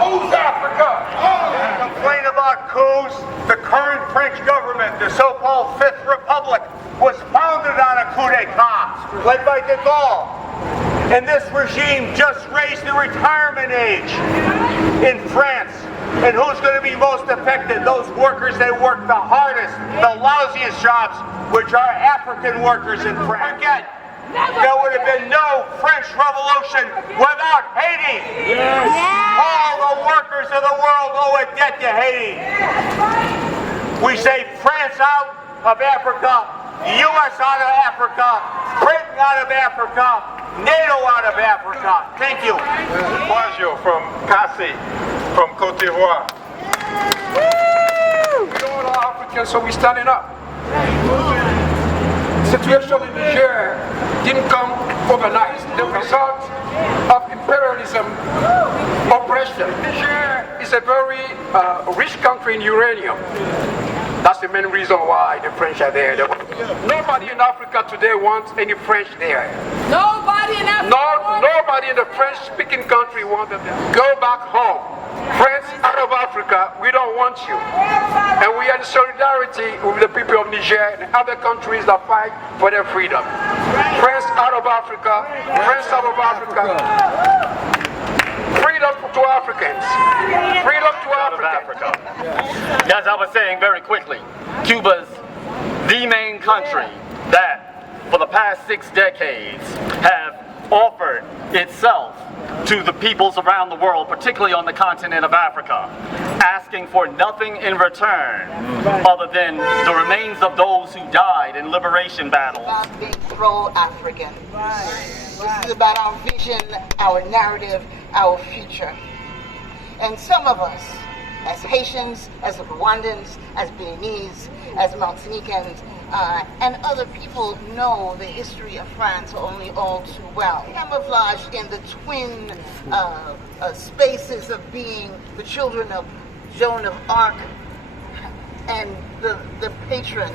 Who's Africa? Complain about coups. The current French government, the so-called Fifth Republic, was founded on a coup d'etat led by de Gaulle. And this regime just raised the retirement age in France. And who's going to be most affected? Those workers that work the hardest, the lousiest jobs, which are African workers in France. Forget. There would have been no French Revolution without Haiti. Yes. All the workers of the world owe a debt to Haiti. We say France out of Africa, US out of Africa, Britain out of Africa, NATO out of Africa. Thank you. Bonjour from Cassis, from Côte d'Ivoire. We all are Africans, so we're standing up. The situation in Niger didn't come overnight. The result of imperialism, oppression. Niger is a very rich country in uranium. That's the main reason why the French are there. Nobody in Africa today wants any French there. Nobody in Africa. Nobody in the French-speaking country wants them there. Go back home. France out of Africa, we don't want you. And we are in solidarity with the people of Niger and other countries that fight for their freedom. France out of Africa, France out of Africa. Freedom to Africans. Freedom to Africa. As I was saying very quickly, Cuba's the main country that for the past 6 decades have offered itself to the peoples around the world, particularly on the continent of Africa, asking for nothing in return other than the remains of those who died in liberation battles. It's about being pro-African. This is about our vision, our narrative, our future. And some of us, as Haitians, as Rwandans, as Beninese, as Martinicans, and other people know the history of France only all too well. Camouflaged in the twin spaces of being the children of Joan of Arc and the patron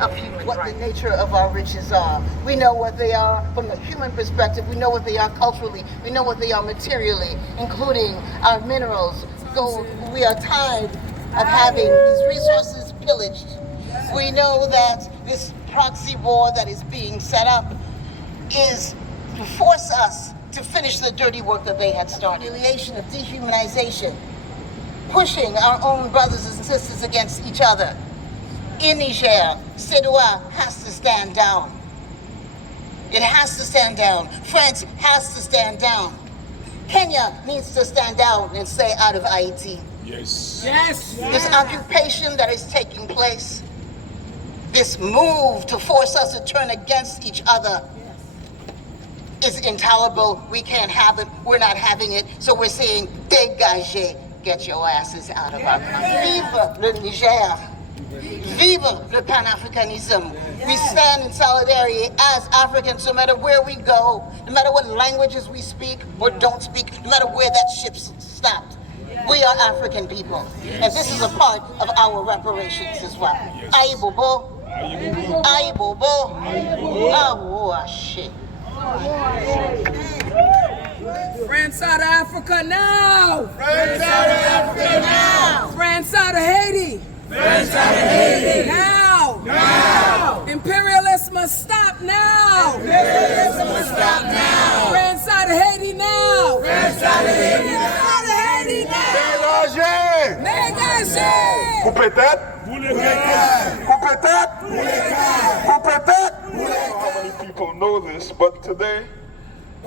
of human rights. What the nature of our riches are. We know what they are from a human perspective. We know what they are culturally. We know what they are materially, including our minerals, gold. We are tired of having these resources pillaged. We know that this proxy war that is being set up is to force us to finish the dirty work that they had started. Humiliation of dehumanization, pushing our own brothers and sisters against each other. In Niger, CEDEAO has to stand down. It has to stand down. France has to stand down. Kenya needs to stand down and stay out of Haiti. Yes. Yes. This occupation that is taking place, this move to force us to turn against each other is intolerable. We can't have it. We're not having it. So we're saying, dégagez, get your asses out of our country. Vive le Niger. Vive le Pan-Africanism. We stand in solidarity as Africans no matter where we go, no matter what languages we speak or don't speak, no matter where that ship's stopped. We are African people. And this is a part of our reparations as well. Aye, bobo. Aye, bobo. Oh, shit. France out of Africa now! France out of Africa now! France out of Haiti! France out of Haiti! Now! Now! Imperialists must stop now! Imperialism must stop now! France out of Haiti now! France out of Haiti now! Out of Haiti now! Dégagez! Dégagez! Coupez tête! Coupez tête! Coupez tête! I don't know how many people know this, but today,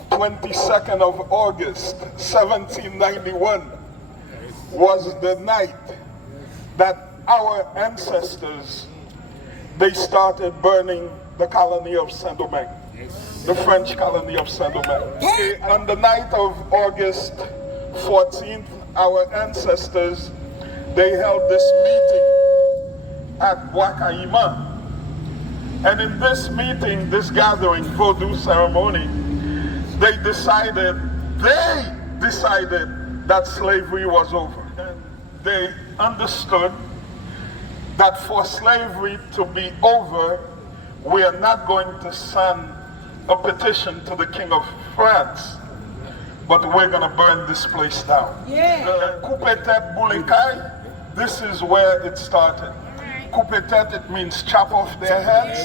22nd of August, 1791, was the night that our ancestors, they started burning the colony of Saint-Domingue, the French colony of Saint-Domingue. On the night of August 14th, our ancestors, they held this meeting at Wakaima. And in this meeting, this gathering, Vodou ceremony, they decided that slavery was over. And they understood that for slavery to be over, we are not going to send a petition to the King of France, but we're going to burn this place down. Coupe-tête Boulekai, this is where it started. Coupe-tête, it means chop off their heads.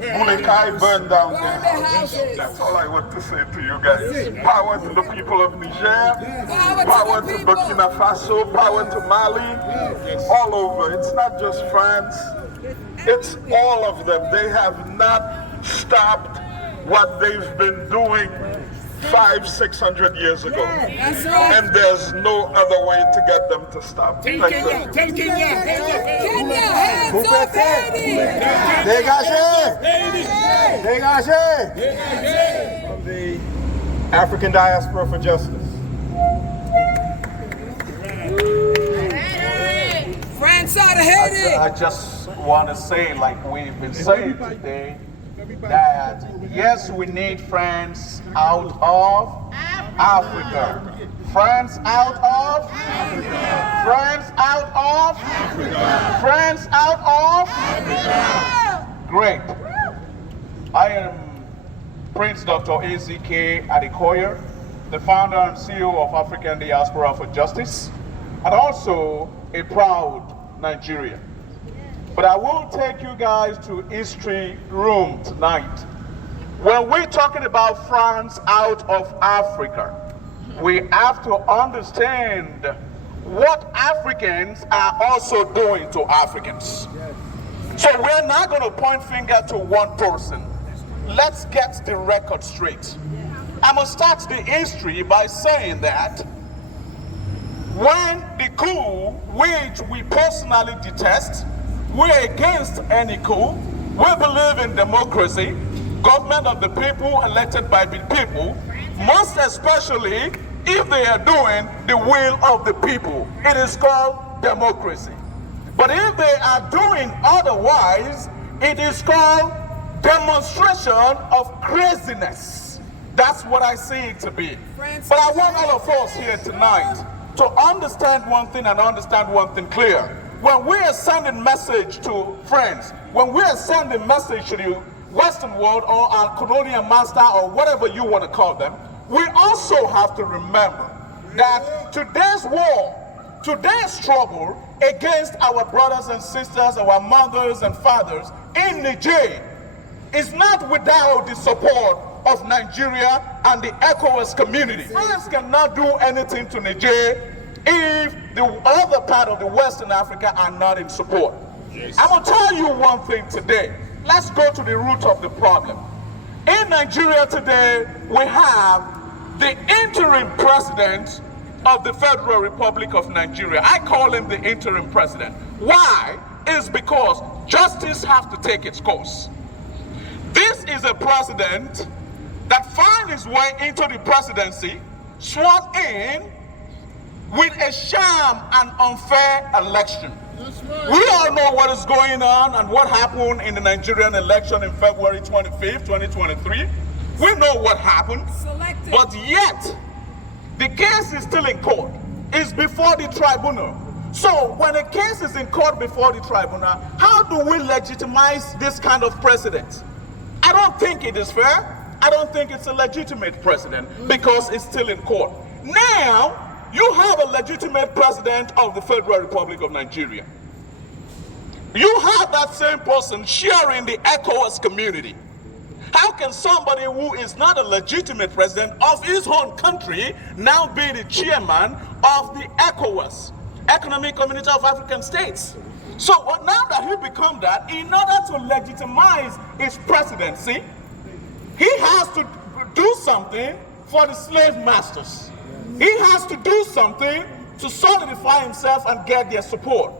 Boulekai, burn down their houses. That's all I want to say to you guys. Power to the people of Niger, power to Burkina Faso, power to Mali, all over. It's not just France, it's all of them. They have not stopped what they've been doing 500-600 years ago. And there's no other way to get them to stop. Thank you. Kenya, hands off Haiti! From the African Diaspora for Justice. France out of Haiti! I just want to say, like we've been saying today, that yes, we need France out of Africa. France out of Africa. France out of Africa. France out of Africa. Great. I am Prince Dr. Ezike Adekoya, the founder and CEO of African Diaspora for Justice, and also a proud Nigerian. But I will take you guys to history room tonight. When we're talking about France out of Africa, we have to understand what Africans are also doing to Africans. So we're not going to point finger to one person. Let's get the record straight. I'm going to start the history by saying that when the coup, which we personally detest, we're against any coup, we believe in democracy, government of the people elected by the people, most especially if they are doing the will of the people. It is called democracy. But if they are doing otherwise, it is called demonstration of craziness. That's what I see it to be. But I want all of us here tonight to understand one thing and understand one thing clear. When we are sending message to friends, when we are sending message to the Western world or our colonial master or whatever you want to call them, we also have to remember that today's war, today's struggle against our brothers and sisters, our mothers and fathers in Niger is not without the support of Nigeria and the ECOWAS community. France cannot do anything to Niger if the other part of the Western Africa are not in support. Yes. I'm going to tell you one thing today. Let's go to the root of the problem. In Nigeria today, we have the interim president of the Federal Republic of Nigeria. I call him the interim president. Why? It's because justice has to take its course. This is a president that found his way into the presidency, sworn in with a sham and unfair election. We all know what is going on and what happened in the Nigerian election in February 25th, 2023. We know what happened, but yet the case is still in court. It's before the tribunal. So when a case is in court before the tribunal, how do we legitimize this kind of precedent? I don't think it is fair. I don't think it's a legitimate precedent because it's still in court. Now, you have a legitimate president of the Federal Republic of Nigeria. You have that same person sharing the ECOWAS community. How can somebody who is not a legitimate president of his own country now be the chairman of the ECOWAS, Economic Community of African States? So now that he become that, in order to legitimize his presidency, he has to do something for the slave masters. He has to do something to solidify himself and get their support.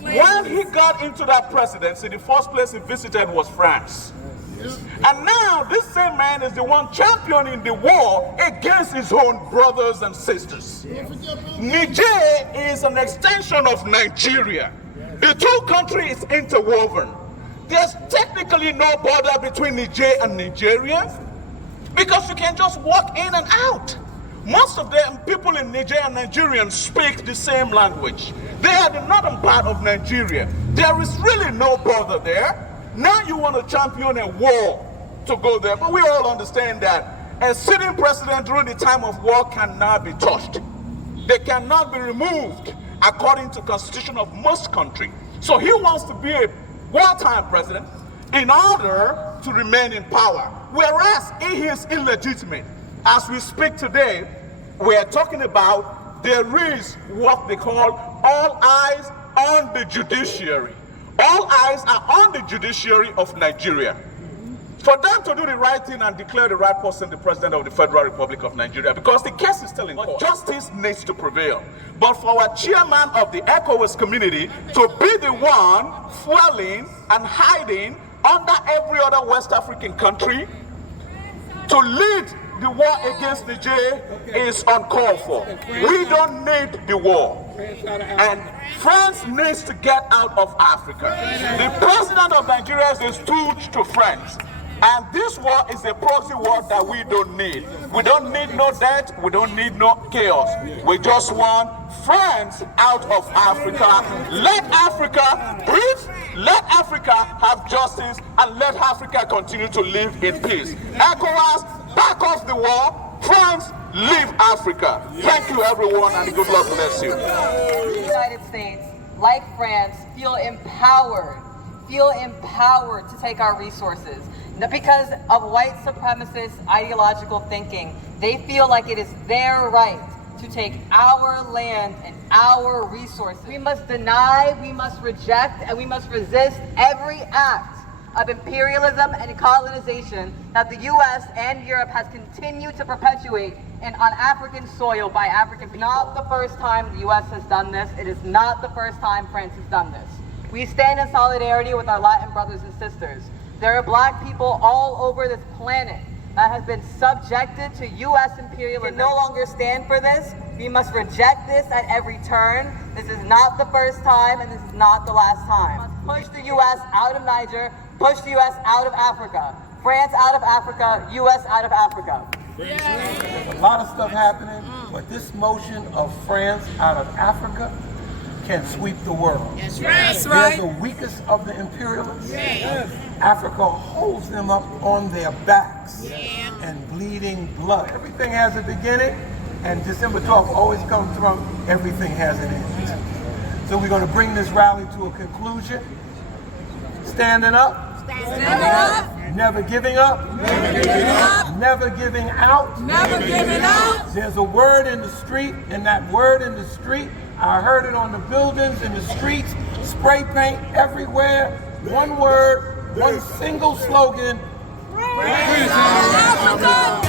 When he got into that presidency, the first place he visited was France. And now this same man is the one championing the war against his own brothers and sisters. Niger is an extension of Nigeria. The The two countries is interwoven. There's technically no border between Niger and Nigeria because you can just walk in and out. Most of them, people in Niger and Nigerians speak the same language. They are the northern part of Nigeria. There is really no border there. Now you want to champion a war to go there, but we all understand that a sitting president during the time of war cannot be touched. They cannot be removed according to the constitution of most countries. So he wants to be a wartime president in order to remain in power, whereas he is illegitimate. As we speak today, we are talking about there is what they call all eyes on the judiciary. All eyes are on the judiciary of Nigeria. For them to do the right thing and declare the right person the president of the Federal Republic of Nigeria, because the case is still in court. Justice needs to prevail. But for our chairman of the ECOWAS community to be the one fueling and hiding under every other West African country to lead the war against Niger is uncalled for. We don't need the war. And France needs to get out of Africa. The president of Nigeria is a stooge to France. And this war is a proxy war that we don't need. We don't need no death. We don't need no chaos. We just want France out of Africa. Let Africa breathe. Let Africa have justice. And let Africa continue to live in peace. ECOWAS, back off the war. France, leave Africa. Thank you, everyone, and good luck bless you. The United States, like France, feel empowered to take our resources. Not because of white supremacist ideological thinking. They feel like it is their right to take our land and our resources. We must deny, we must reject, and we must resist every act of imperialism and colonization that the U.S. and Europe has continued to perpetuate on African soil by African people. Not the first time the U.S. has done this. It is not the first time France has done this. We stand in solidarity with our Latin brothers and sisters. There are black people all over this planet that have been subjected to U.S. imperialism. We can no longer stand for this. We must reject this at every turn. This is not the first time, and this is not the last time. We must push the U.S. out of Niger, push the U.S. out of Africa, France out of Africa, U.S. out of Africa. There's a lot of stuff happening, but this motion of France out of Africa can sweep the world. That's right. That's right. They're the weakest of the imperialists. Yeah. Africa holds them up on their backs and bleeding blood. Everything has a beginning, and December 12th always comes from everything has an end. So we're going to bring this rally to a conclusion. Standing up. Standing up. Never giving up. Never giving up. Never giving out. Never giving out. There's a word in the street, and that word in the street, I heard it on the buildings, in the streets, spray paint everywhere. One word, one single slogan. Free Africa!